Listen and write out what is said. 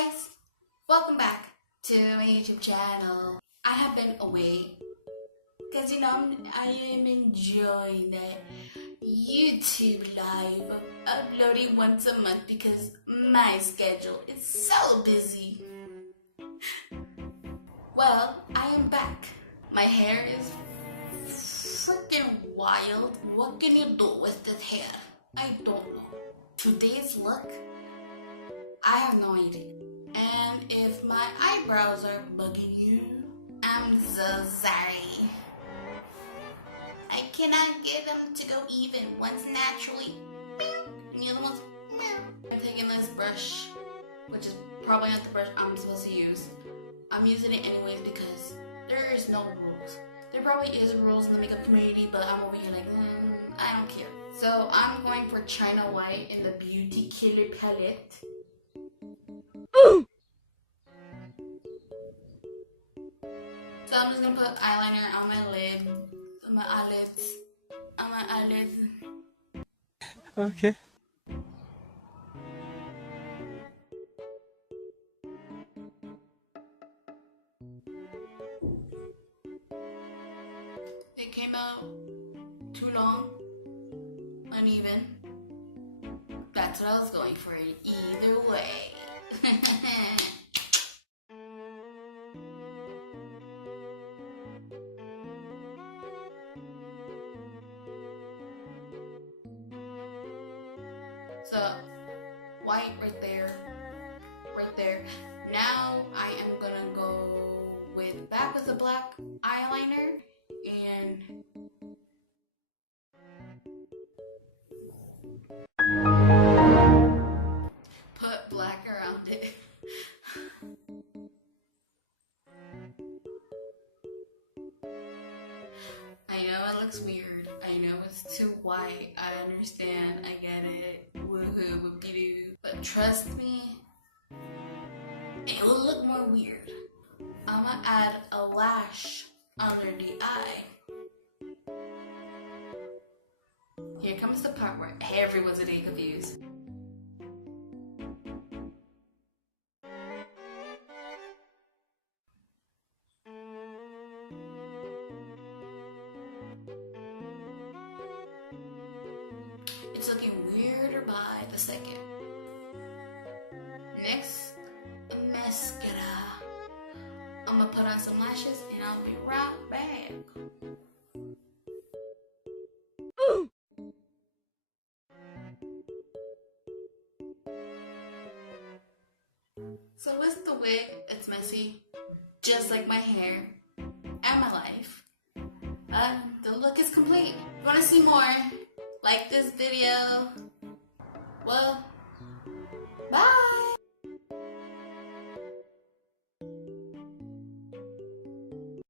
guys, welcome back to my YouTube channel. I have been away because I am enjoying that YouTube live uploading once a month because my schedule is so busy. Well, I am back. My hair is freaking wild. What can you do with this hair? I don't know. Today's look, I have no idea. And if my eyebrows are bugging you, I'm so sorry. I cannot get them to go even. One's naturally and the other one's I'm taking this brush, which is probably not the brush I'm supposed to use. I'm using it anyways because there is no rules. There probably is rules in the makeup community, but I'm over here like, I don't care. So I'm going for China White in the Beauty Killer palette. So I'm just gonna put eyeliner on my lid, on my eyelids, Okay. It came out too long, uneven. That's what I was going for either way. So, white right there, right there. Now I am gonna go back with the black eyeliner and put black around it. I know it looks weird. I know it's too white. I understand. I get it. Woohoo, whoopie-doo. But trust me, it will look more weird. I'm gonna add a lash under the eye. Here comes the part where everyone's getting confused. It's looking weirder by the second. Next, the mascara. I'm gonna put on some lashes and I'll be right back. So with the wig, it's messy, just like my hair and my life. The look is complete. If you wanna see more, like this video. Well, bye!